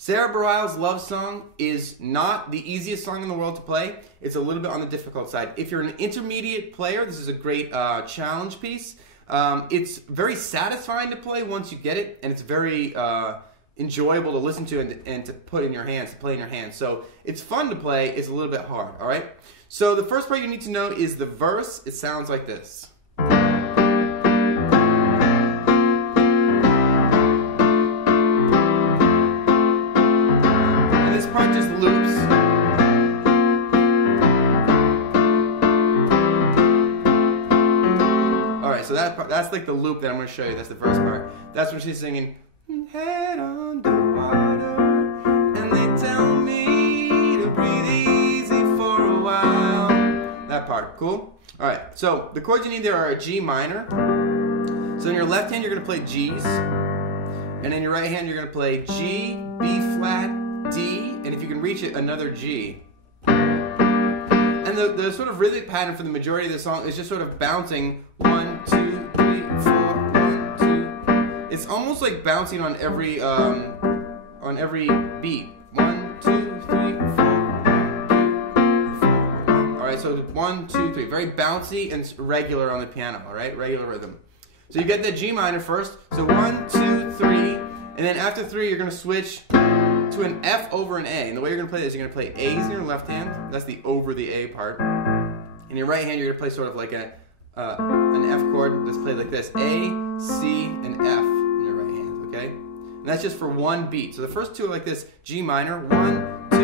Sara Bareilles' Love Song is not the easiest song in the world to play. It's a little bit on the difficult side. If you're an intermediate player, this is a great challenge piece. It's very satisfying to play once you get it, and it's very enjoyable to listen to and to put in your hands, to play in your hands. So it's fun to play, it's a little bit hard, all right? So the first part you need to know is the verse. It sounds like this. And this part just loops. All right, so that's like the loop that I'm going to show you. That's the first part. That's when she's singing, head underwater, and they tell me to breathe easy for a while. That part, cool? All right, so the chords you need there are a G minor. So in your left hand, you're going to play G's, and in your right hand, you're going to play G, B flat, D, and if you can reach it, another G. And the sort of rhythmic pattern for the majority of the song is just sort of bouncing 1, 2, 3, 4, 1, 2. It's almost like bouncing on every beat. 1, 2, 3, 4, 1, 2, 3, 4. All right, so 1, 2, 3. Very bouncy and regular on the piano. All right, regular rhythm. So you get that G minor first. So 1, 2, 3, and then after 3, you're going to switch to an F over an A. And the way you're going to play this, you're going to play A's in your left hand. That's the over the A part. In your right hand, you're going to play sort of like an F chord that's played like this. A, C, and F in your right hand, okay? And that's just for one beat. So the first two are like this, G minor, 1, 2,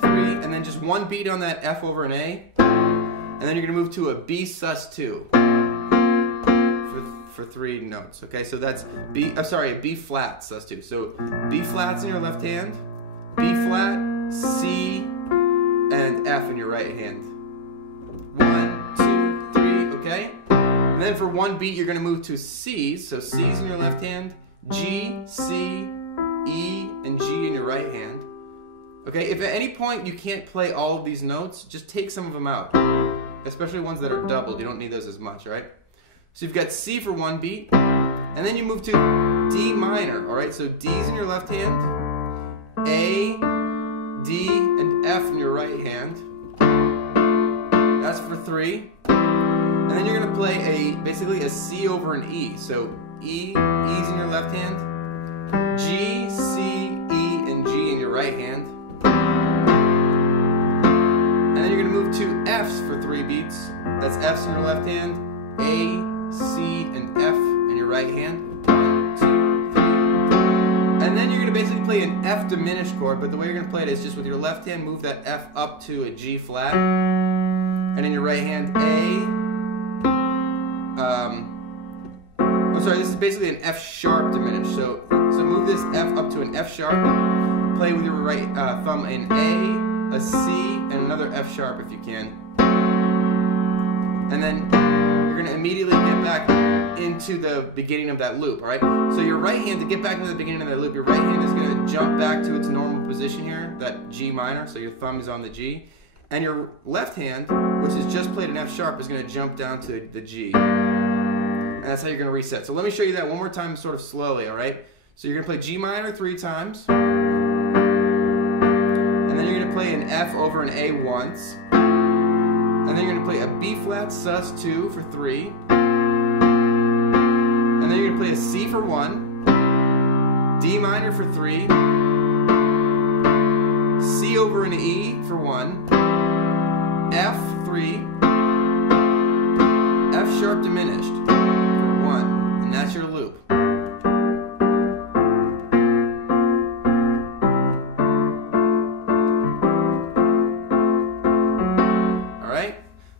3, and then just one beat on that F over an A. And then you're going to move to a B sus2 for 3 notes, okay? So that's a B flat sus2. So B flats in your left hand, B flat, C, and F in your right hand. 1, 2, 3, okay? And then for one beat, you're going to move to C's. So C's in your left hand, G, C, E, and G in your right hand. Okay, if at any point you can't play all of these notes, just take some of them out. Especially ones that are doubled. You don't need those as much, right? So you've got C for one beat, and then you move to D minor, all right? So D's in your left hand, A, D, and F in your right hand. That's for 3. And then you're going to play basically a C over an E. So E's in your left hand, G, C, E, and G in your right hand. And then you're going to move to F's for 3 beats. That's F's in your left hand, A, C, and F in your right hand. 1, 2, 3. And then you're going to basically play an F diminished chord, but the way you're going to play it is just with your left hand, move that F up to a G flat. And in your right hand, this is basically an F sharp diminished. So move this F up to an F sharp. Play with your right thumb an A, C, and another F sharp if you can. And then you're going to immediately get back into the beginning of that loop, all right? So your right hand, to get back into the beginning of that loop, your right hand is going to jump back to its normal position here, that G minor, so your thumb is on the G. And your left hand, which has just played an F sharp, is going to jump down to the G. And that's how you're going to reset. So let me show you that one more time sort of slowly, all right? So you're going to play G minor 3 times. And then you're going to play an F over an A once. And then you're going to play a B flat sus2 for 3. And then you're going to play a C for 1. D minor for 3. C over an E for 1. F 3. F sharp diminished for 1. And that's your loop.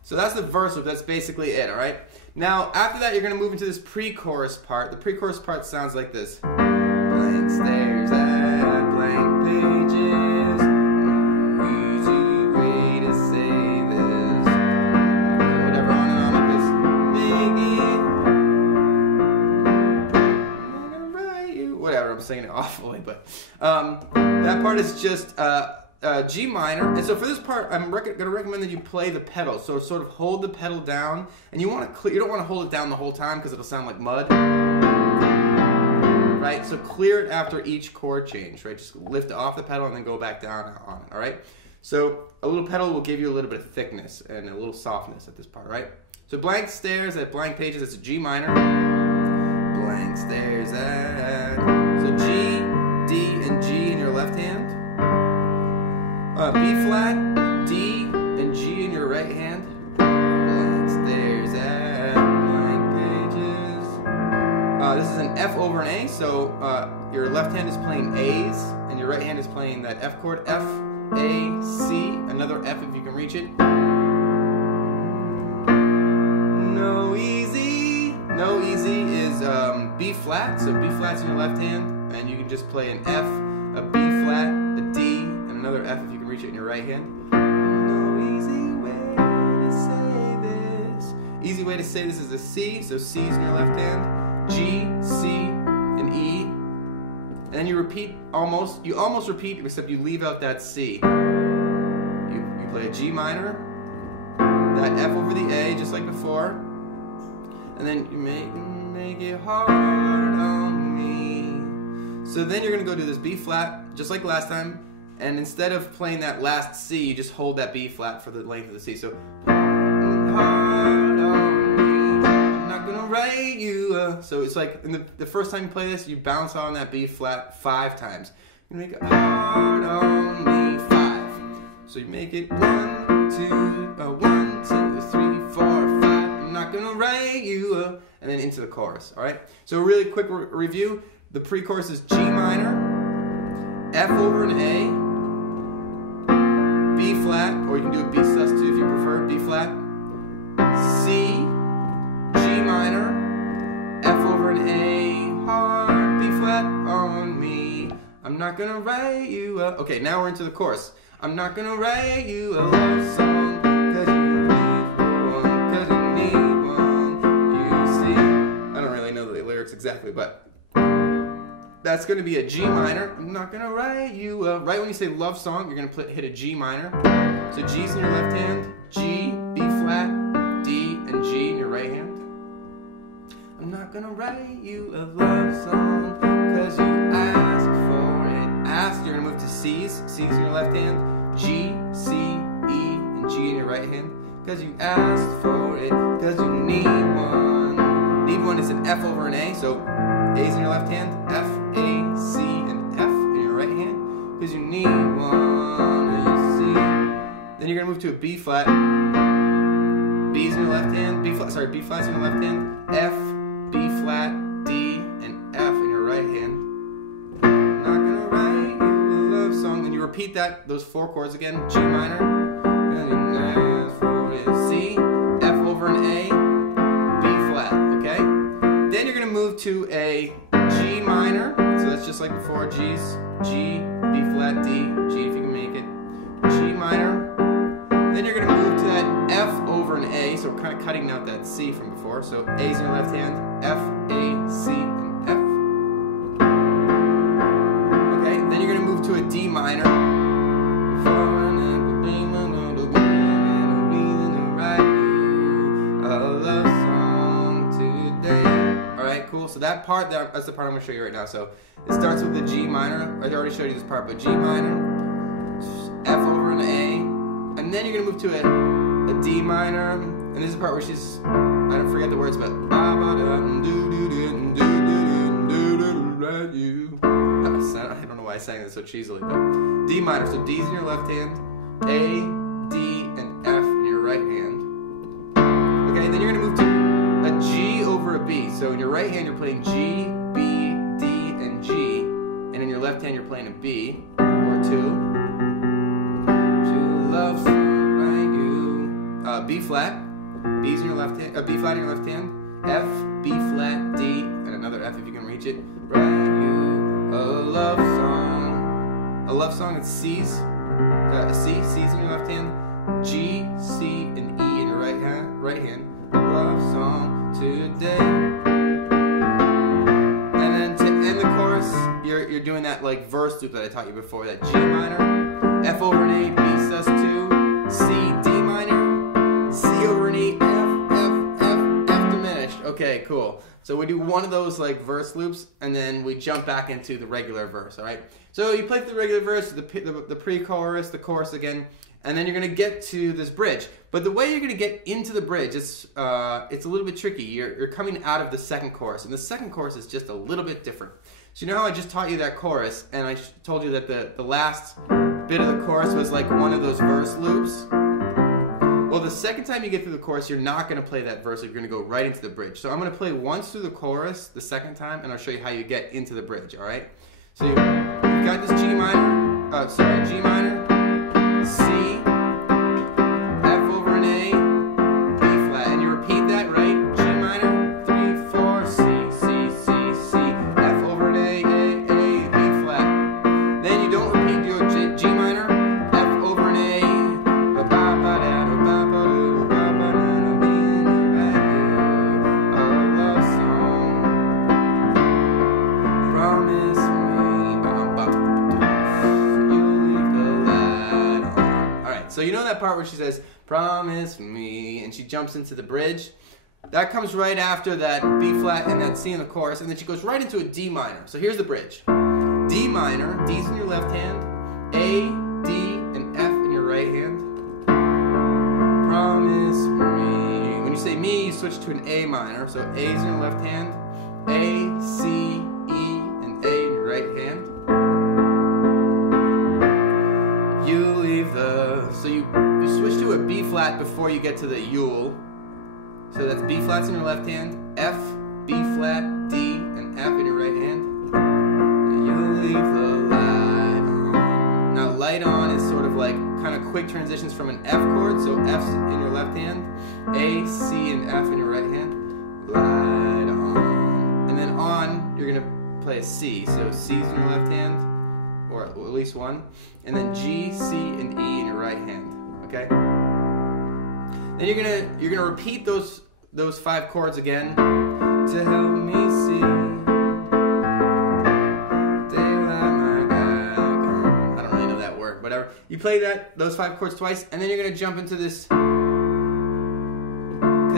So that's the verse loop. That's basically it, all right? Now, after that, you're going to move into this pre-chorus part. The pre-chorus part sounds like this. Blank stares at blank pages. Easy way to say this. Whatever, on and on like this. Make it. I'm gonna write you. Whatever, I'm saying it awfully, but that part is just G minor, and so for this part, I'm going to recommend that you play the pedal. So sort of hold the pedal down, and you don't want to hold it down the whole time because it'll sound like mud. right? So clear it after each chord change, right? Just lift it off the pedal and then go back down on it, all right? So a little pedal will give you a little bit of thickness and a little softness at this part, right? So blank stares at blank pages, it's a G minor. Blank stares at, so G, D, and G in your left hand. B flat, D, and G in your right hand. Blank stares at blank pages. This is an F over an A, so your left hand is playing A's, and your right hand is playing that F chord, F, A, C, another F if you can reach it. No easy. No easy is B flat, so B flat's in your left hand, and you can just play an F, a B flat, a D, and another F if you can reach it in your right hand. No easy way to say this. Easy way to say this is a C, so C's in your left hand, G, C, and E. And then you repeat you almost repeat, except you leave out that C. You play a G minor, that F over the A, just like before, and then you make it hard on me. So then you're gonna go do this B flat, just like last time, and instead of playing that last C, you just hold that B flat for the length of the C. So hard on me, I'm not gonna write you. So it's like in the first time you play this, you bounce on that B flat 5 times. You make it hard on me 5. So you make it 1, 2, 3, 4, 5. I'm not gonna write you, and then into the chorus. All right. So a really quick review. The pre-chorus is G minor, F over an A, B flat, or you can do a B sus too if you prefer. B flat, C, G minor, F over an A, hard, B flat on me. I'm not gonna write you a... Okay, now we're into the chorus. I'm not gonna write you a love song, cause you need one, cause you need one, you see. I don't really know the lyrics exactly, but that's gonna be a G minor. I'm not gonna write you a... Right when you say love song, you're gonna hit a G minor. So G's in your left hand, G, B flat, D, and G in your right hand. I'm not gonna write you a love song, cause you asked for it. Asked, you're gonna move to C's. C's in your left hand, G, C, E, and G in your right hand. Cause you asked for it, cause you need one. Need one is an F over an A, so A's in your left hand, F, A, C, and F in your right hand. Cause you need one, you see. Then you're gonna move to a B flat. B's in your left hand, B flat's in your left hand, F, B flat, D, and F in your right hand. I'm not gonna write you a love song. Then you repeat those 4 chords again. G minor, and ask for it. C, F over an A, B flat. Okay. Then you're gonna move to a G minor. So that's just like before. G's, G, B flat, D, G if you can make it. G minor. Then you're gonna move to that F over an A, so we're kind of cutting out that C from before. So A's in your left hand, F, A, C, and F. Okay, then you're gonna move to a D minor. A love song today. All right, cool. So that part, that's the part I'm gonna show you right now. So it starts with the G minor. I already showed you this part, but G minor, F over an A. And then you're gonna move to a D minor, and this is the part where she's, I don't forget the words, but I don't know why I sang this so cheesily, but D minor, so D's in your left hand, A, D, and F in your right hand. Okay, then you're gonna move to a G over a B. So in your right hand you're playing G, B, D, and G, and in your left hand you're playing a B or 2. Love like you. B flat. B's in your left hand. B flat in your left hand. F, B flat, D, and another F if you can reach it. Write you a love song. A love song. It's C's. C's in your left hand. G, C, and E in your right hand. Love song today. And then to end the chorus, you're doing that like verse loop that I taught you before. That G minor, F over an A, B sus 2, C, D minor, C over an E, F diminished. Okay, cool. So we do one of those like verse loops, and then we jump back into the regular verse, all right? So you play through the regular verse, the pre-chorus, the chorus again, and then you're going to get to this bridge. But the way you're going to get into the bridge, it's a little bit tricky. You're coming out of the second chorus, and the second chorus is just a little bit different. So you know how I just taught you that chorus, and I told you that the last bit of the chorus was like one of those verse loops? Well, the second time you get through the chorus, you're not going to play that verse. You're going to go right into the bridge. So I'm going to play once through the chorus the second time, and I'll show you how you get into the bridge, all right? So you've got this G minor, G minor, C, F over an A, B flat, and you repeat that, right? G minor, 3, 4, C, C, C, C, F over an A, B flat. Then you don't repeat your G minor, F over an A, ba ba ba da da ba ba da ba ba da da a love song. Promise me, you'll leave the light on. All right, so you know that part where she says, "Promise me," and she jumps into the bridge. That comes right after that B flat and that C in the chorus, and then she goes right into a D minor. So here's the bridge. D minor, D's in your left hand, A, D, and F in your right hand. Promise me. When you say me, you switch to an A minor. So A's in your left hand, A, C, E, and A in your right hand. You leave the... So you switch to a B flat before you get to the Yule. So that's B flats in your left hand, F, B flat, D, and F in your right hand. And you leave the light on. Now light on is sort of like kind of quick transitions from an F chord. So F's in your left hand, A, C, and F in your right hand. Light on. And then on, you're going to play a C. So C's in your left hand, or at least one. And then G, C, and E in your right hand. Okay? Then you're gonna repeat those 5 chords again. To help me see daylight, my God. I don't really know that word. Whatever. You play those 5 chords twice, and then you're gonna jump into this. 'Cause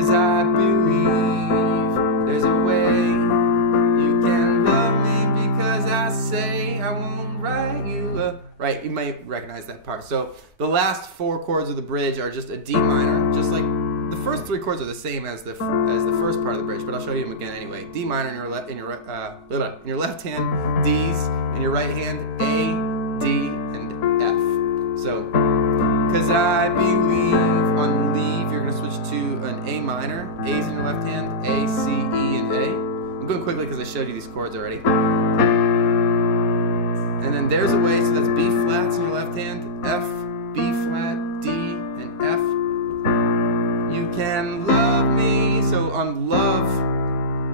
I believe there's a way you can love me because I say I won't write you up. Right, you might recognize that part. So the last 4 chords of the bridge are just a D minor, just like the first 3 chords are the same as the first part of the bridge, but I'll show you them again anyway. D minor in your left hand, D's in your right hand, A, D, and F. So, 'cause I believe on leave, you're gonna switch to an A minor. A's in your left hand, A, C, E, and A. I'm going quickly because I showed you these chords already. And then there's a way, so that's B flats in your left hand, F, B flat, D, and F. You can love me. So on love,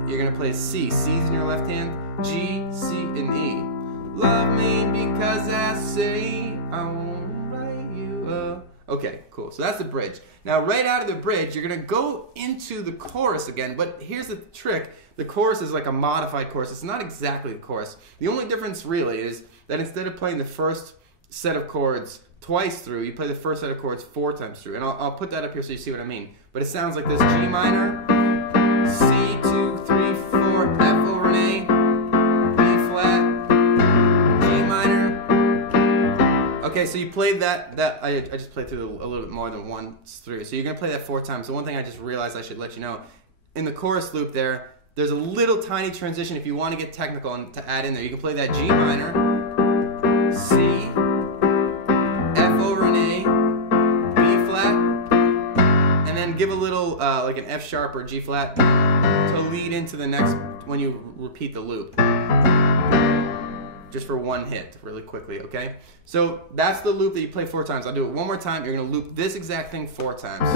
you're going to play C. C's in your left hand, G, C, and E. Love me because I say I won't write you up. Okay, cool. So that's the bridge. Now right out of the bridge, you're going to go into the chorus again, but here's the trick. The chorus is like a modified chorus. It's not exactly the chorus. The only difference really is that instead of playing the first set of chords twice through, you play the first set of chords 4 times through. And I'll put that up here so you see what I mean. But it sounds like this: G minor, C, 2, 3, 4, F over an A, B flat, G minor. Okay, so you played that I just played through a little bit more than once through. So you're going to play that 4 times. So one thing I just realized I should let you know, in the chorus loop there's a little tiny transition if you want to get technical and to add in there. You can play that G minor, C, F over an A, B flat, and then give a little like an F sharp or G flat to lead into the next when you repeat the loop. Just for one hit, really quickly, okay? So that's the loop that you play 4 times. I'll do it one more time. You're going to loop this exact thing 4 times.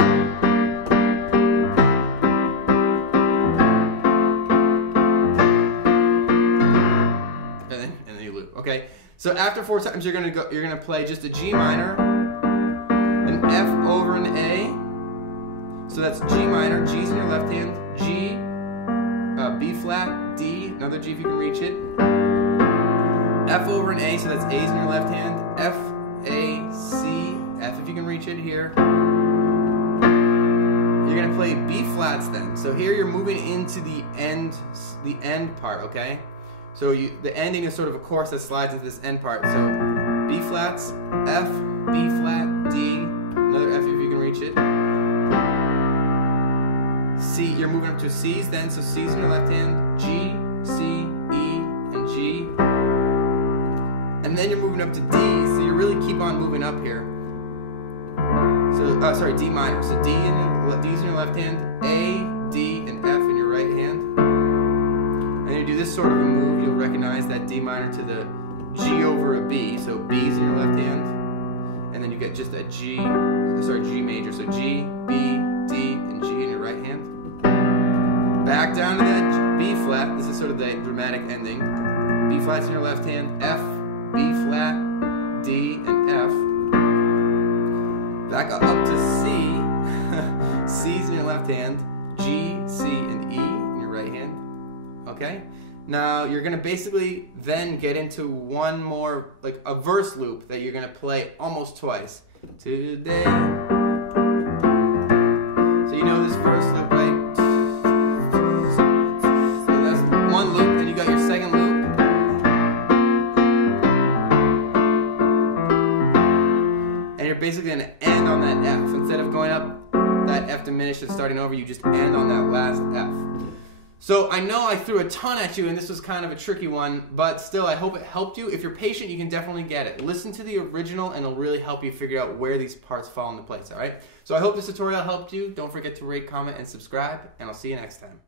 Okay, so after 4 times, you're gonna play just a G minor, an F over an A. So that's G minor, G's in your left hand, G, B flat, D, another G if you can reach it, F over an A, so that's A's in your left hand, F, A, C, F if you can reach it here. You're gonna play B flats then. So here you're moving into the end part, okay? So the ending is sort of a chorus that slides into this end part. So B flats, F, B flat, D, another F if you can reach it. C, you're moving up to C's then, so C's in your left hand, G, C, E, and G. And then you're moving up to D, so you really keep on moving up here. So, sorry, D minor. So D's in your left hand, A, D, and F in your right hand. And you do this sort of a move, you'll recognize that D minor to the G over a B. So B's in your left hand. And then you get just a G, sorry, G major. So G, B, D, and G in your right hand. Back down to that B flat. This is sort of the dramatic ending. B flat's in your left hand, F, B flat, D, and F. Back up to C. C's in your left hand, G, C, and E in your right hand. Okay? Now you're going to basically then get into one more, like a verse loop that you're going to play almost twice. Today. So you know this verse loop, right? So that's one loop, then you got your second loop. And you're basically going to end on that F. Instead of going up that F diminished and starting over, you just end on that last F. So I know I threw a ton at you and this was kind of a tricky one, but still I hope it helped you. If you're patient, you can definitely get it. Listen to the original and it'll really help you figure out where these parts fall into place, alright? So I hope this tutorial helped you. Don't forget to rate, comment, and subscribe, and I'll see you next time.